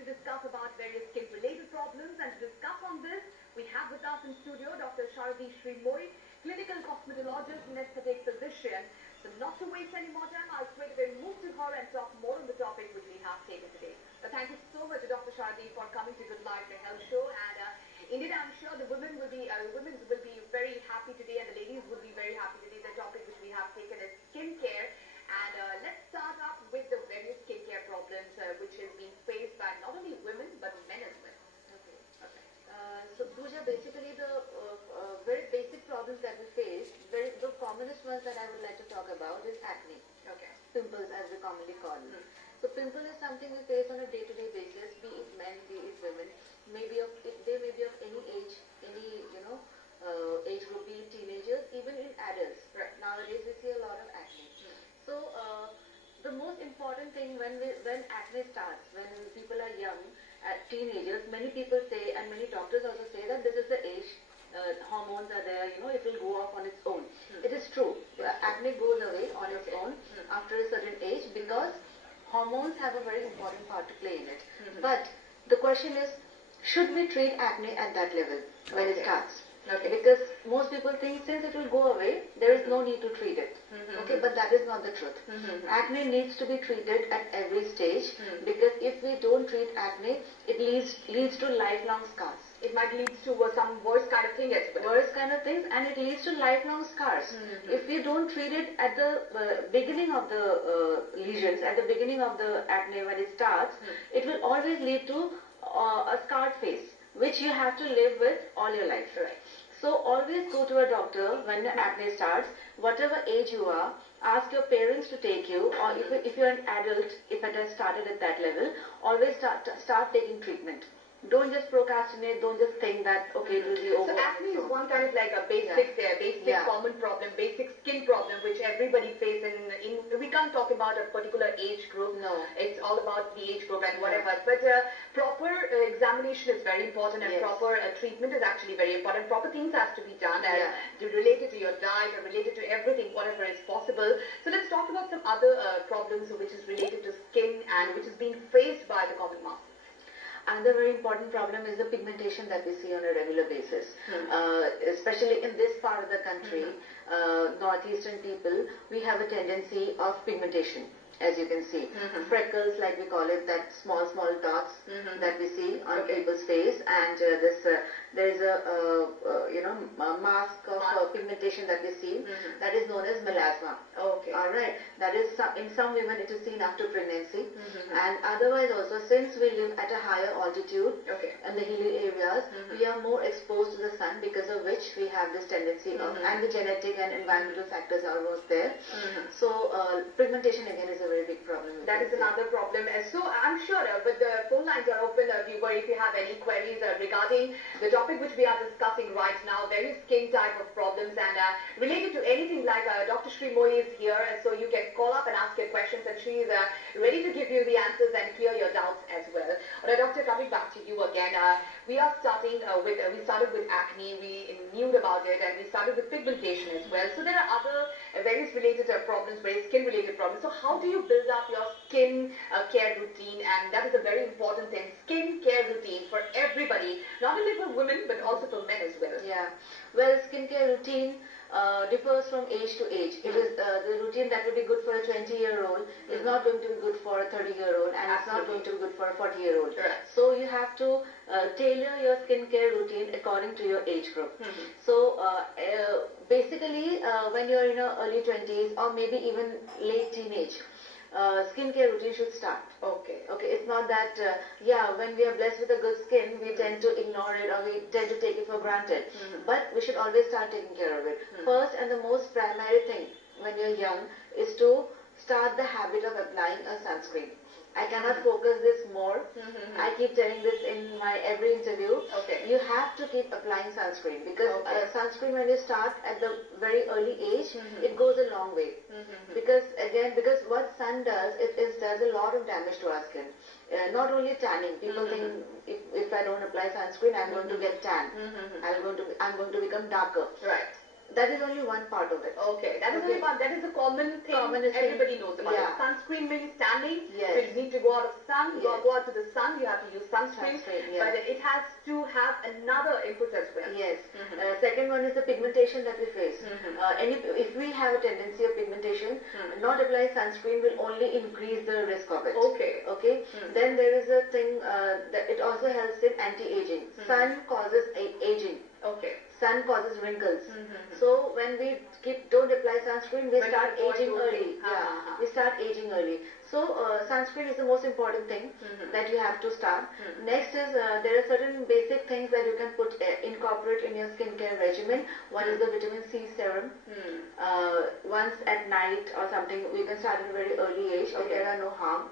to discuss about various skin-related problems, and to discuss on this, we have with us in studio Dr. Sharadi Shrimoy, clinical cosmetologist and aesthetic physician. So not to waste any more time, I'll straight away move to her and talk more on the topic which we have taken today. Thank you so much, Dr. Sharadi, for coming to Good Life, the health show. And indeed, I'm sure the women will be very happy today, and the ladies will be very happy today. The topic which we have taken is skincare. And let's start up with the various skincare problems which is being faced by not only women but men as well. Okay. So those are basically the very basic problems that we face. The commonest ones that I would like to talk about is acne. Okay. Pimples, as we commonly call them. So pimple is something we face on a day-to-day basis, be it men, be it women. They may be of any age, age group, be it teenagers, even in adults. Right. Nowadays we see a lot of acne. So the most important thing when acne starts, when people are young, teenagers, many people say, and many doctors also say that this is the age, hormones are there, it will go off on its own. It is true. Acne goes away on its own after a certain age because hormones have a very important part to play in it. But the question is, should we treat acne at that level when it starts? Okay, because most people think since it will go away, there is no need to treat it. Okay, but that is not the truth. Acne needs to be treated at every stage because if we don't treat acne, it leads to lifelong scars. It might lead to some worse kind of thing as well. Worse kind of things, and it leads to lifelong scars. If we don't treat it at the beginning of the lesions, at the beginning of the acne when it starts, it will always lead to a scarred face, which you have to live with all your life. Right. So always go to a doctor when the acne starts, whatever age you are, ask your parents to take you, or if you're an adult, if it has started at that level, always start taking treatment. Don't just procrastinate, don't just think that, okay, it will be over. So acne is one kind of like a basic common problem, basic skin problem which everybody faces. We can't talk about a particular age group. No. It's all about the age group and whatever. But proper examination is very important, and proper treatment is actually very important. Proper things has to be done related to your diet or related to everything, whatever is possible. So let's talk about some other problems which is related to skin and which is being faced by the common mass. Another very important problem is the pigmentation that we see on a regular basis. Especially in this part of the country, northeastern people, we have a tendency of pigmentation, as you can see. Freckles, like we call it, that small dots that we see on people's face, and there is a mask of pigmentation that we see that is known as melasma. Okay. All right. That is in some women it is seen after pregnancy, and otherwise also since we live at a higher altitude in the hilly areas, we are more exposed to the sun, because of which we have this tendency of, and the genetic and environmental factors are almost there. So pigmentation again is a very big problem. That is another problem. So I'm sure, but the phone lines are open, viewer, if you have any queries regarding the topic which we are discussing right now, various skin type of problems, and related to anything like Dr. Shrimoy is here, so you can call up and ask your questions, and she is ready to give you the answers and clear your doubts as well. Doctor, coming back to you again, we are starting we started with acne, we knew about it, and we started with pigmentation as well. So there are other various related problems, various skin related problems. So how do you build up your skin care routine? And that is a very important thing, skin care routine for everybody, not only for women but also for men as well. Yeah, well, skincare routine differs from age to age. It is the routine that will be good for a 20-year-old is not going to be good for a 30-year-old, and it's not going to be good for a 40-year-old. So you have to tailor your skincare routine according to your age group. So basically, when you're in your early 20s or maybe even late teenage, skincare routine should start. Okay, it's not that, when we are blessed with a good skin, we tend to ignore it or we tend to take it for granted. But we should always start taking care of it. First and the most primary thing when you're young is to start the habit of applying a sunscreen. I cannot focus this more. I keep telling this in my every interview. You have to keep applying sunscreen, because sunscreen, when you start at the very early age, it goes a long way. Because what sun does, it does a lot of damage to our skin. Not only tanning. People think if I don't apply sunscreen, I'm going to get tan. I'm going to become darker. Right. That is only one part of it. Okay, that is only one. That is a common thing everybody knows about. Yeah. Sunscreen means standing. Yes. So you need to go out of sun. Yes. Go out to the sun. You have to use sunscreen. Yes. But it has to have another input as well. Yes. Second one is the pigmentation that we face. If we have a tendency of pigmentation, not applying sunscreen will only increase the risk of it. Okay. Okay. Then there is a thing that it also helps in anti-aging. Sun causes aging. Okay. Sun causes wrinkles. So when we don't apply sunscreen, we start aging early. We start aging early. So sunscreen is the most important thing that you have to start. Next is there are certain basic things that you can incorporate in your skincare regimen. One is the vitamin C serum. Once at night or something, we can start at a very early age. Okay. There are no harm.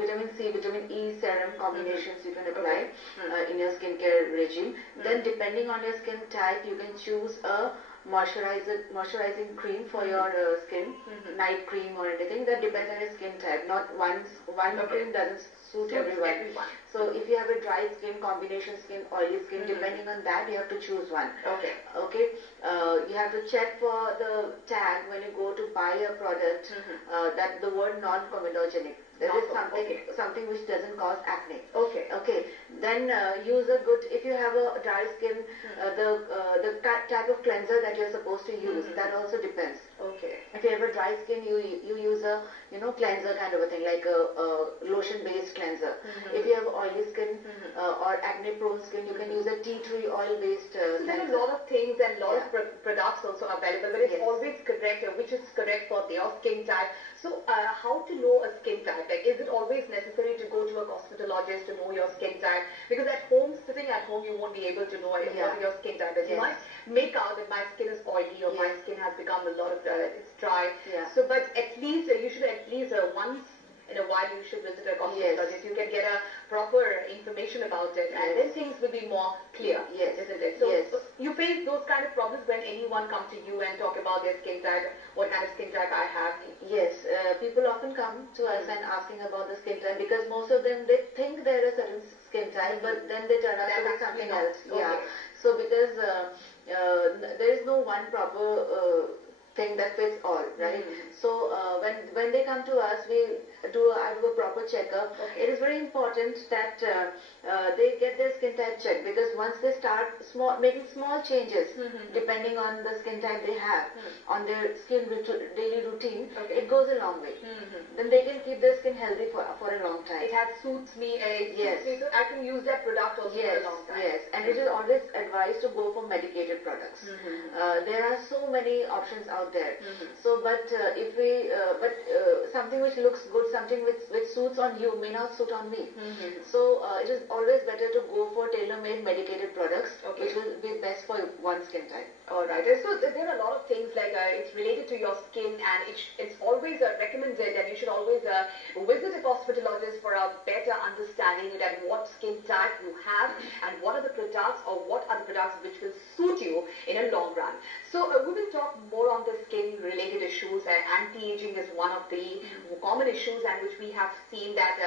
Vitamin C, vitamin E serum combinations you can apply in your skincare regime. Then depending on your skin type, you can choose a moisturizing cream for your skin, night cream or anything. That depends on your skin type. Not one cream doesn't suit everyone. So if you have a dry skin, combination skin, oily skin, depending on that, you have to choose one. Okay. Okay. You have to check for the tag when you go to buy a product that the word non-comedogenic. That is something which doesn't cause acne. Okay. Okay. Then use a good, if you have a dry skin, the type of cleanser that you're supposed to use, that also depends. Okay. If you have a dry skin, you use a cleanser kind of a thing, like a lotion-based cleanser. If you have oily skin or acne-prone skin, you can use a tea tree oil-based So there are a lot of things and a lot of products also available, but it's always correct, which is correct for your skin type. So how to know a skin type? Like, is it always necessary to go to a cosmetologist to know your skin type? Because at home, sitting at home, you won't be able to know what your skin type is. You might make out that my skin is oily or my skin has become a lot of, it's dry. So, but at least, you should at least once in a while you should visit a cosmetologist. You can get a proper information about it and then things will be more clear, isn't it? So you face those kind of problems when anyone comes to you and talk about their skin type, what kind of skin type I have? Yes, people often come to us and asking about the skin type because most of them, they think they're a certain skin type, but then they turn out to be something else. Yeah. So because there is no one proper thing that fits all, right? So when they come to us, I do a proper checkup. It is very important that they get their skin type checked because once they start making small changes depending on the skin type they have on their skin daily routine, it goes a long way. Then they can keep their skin healthy for a long time. It has suits me, so I can use that product also for a long time. Yes, and it is always advised to go for medicated products. There are so many options out there. So, but something which looks good, something which suits on you may not suit on me. So it is always better to go for tailor-made medicated products, which will be best for one skin type. Alright, so there are a lot of things like it's related to your skin and it's always recommended that you should always visit a cosmetologist for a better understanding that what skin type you have and what are the products or what are the products which will suit you in a long run. So we will talk more on the skin related issues and anti-aging is one of the common issues and which we have seen that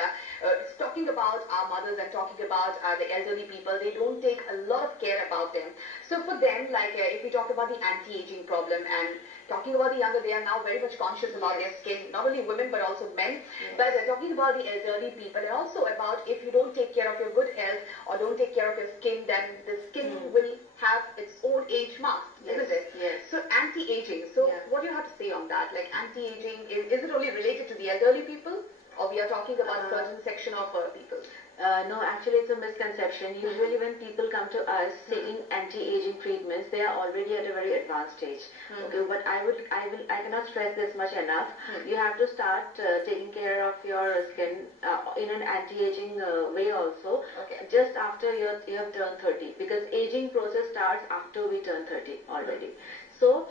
talking about our mothers and talking about the elderly people, they don't take a lot of care about them. So for them, like if we talk about the anti-aging problem and talking about the younger, they are now very much conscious about their skin, not only women but also men. But talking about the elderly people and also about if you don't take care of your good health or don't take care of your skin, then the skin will have its own age mark, isn't it? So anti-aging, so what do you have to say on that? Like anti-aging, is it only related to the elderly people or we are talking about a certain section of people? No, actually it's a misconception. Usually when people come to us seeking anti-aging treatments, they are already at a very advanced stage. Okay, but I cannot stress this much enough. You have to start taking care of your skin in an anti-aging way also, just after you have turned 30, because aging process starts after we turn 30 already. So,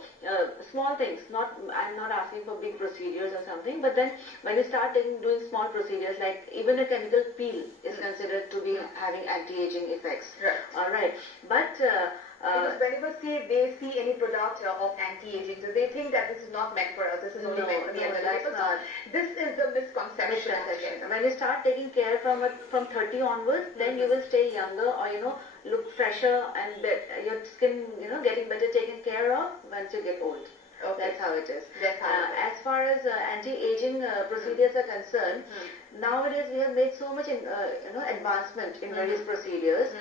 small things, I'm not asking for big procedures or something, but then when you start doing small procedures, like even a chemical peel is considered to be having anti-aging effects. Alright, but Because whenever they see any product of anti-aging, so they think that this is not meant for us. This is only meant for the elderly. That's not. This is the misconception. When you start taking care from 30 onwards, then you will stay younger, or look fresher, and your skin getting better taken care of once you get old. Okay. That's how it is. As far as anti-aging procedures are concerned, nowadays we have made so much advancement in various procedures.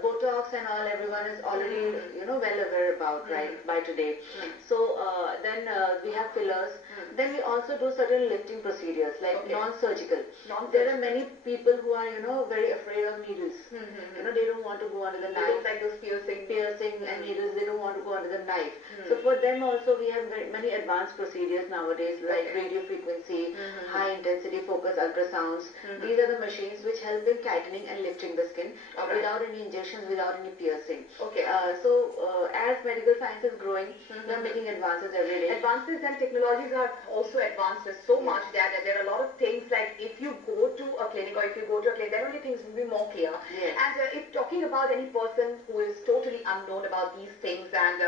Botox and all, everyone is already well aware about by today. So then we have fillers. Then we also do certain lifting procedures like non-surgical. There are many people who are very afraid of needles. They don't want to go under the knife. They don't like those piercing and needles. They don't want to go under the knife. So for them also we have many advanced procedures nowadays, like radio frequency, high intensity focus ultrasounds. These are the machines which help in tightening and lifting the skin without any injections, without any piercing. As medical science is growing, we are making advances every day. Advances and technologies are also advanced so much that there are a lot of things, like if you go to a clinic or if you go to a clinic, then only things will be more clear. And if talking about any person who is totally unknown about these things, and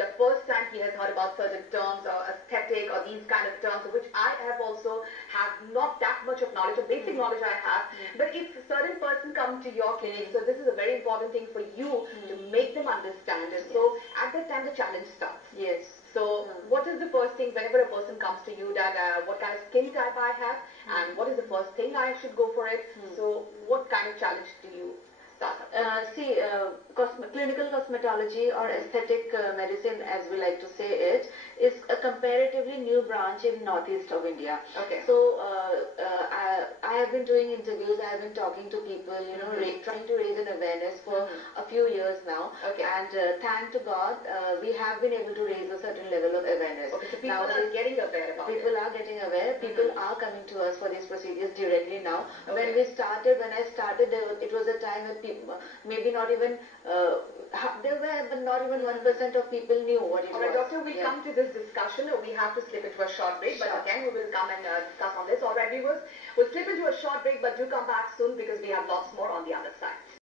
the first time he has heard about certain terms or aesthetic or these kind of terms, which I have also have not that much of knowledge, or basic knowledge I have, but if a certain person comes to your clinic, so this is a very important thing for you to make them understand it. So at that time the challenge starts. So what is the first thing whenever a person comes to you, that what kind of skin type I have, and what is the first thing I should go for it? So what kind of challenge do you start up? Clinical cosmetology or aesthetic medicine, as we like to say it, is a comparatively new branch in northeast of India. So I have been doing interviews, I have been talking to people, trying to raise an awareness for a few years now. And thank to God, we have been able to raise a certain level of awareness. So people are getting aware about People are getting aware. People are coming to us for these procedures directly now. When I started, it was a time when people, maybe not even, there were, but not even 1% of people knew what it was. Alright, Doctor, we'll come to this discussion. We have to slip into a short break, but again we will come and discuss on this. Alright, viewers, we'll slip into a short break, but do come back soon because we have lots more on the other side.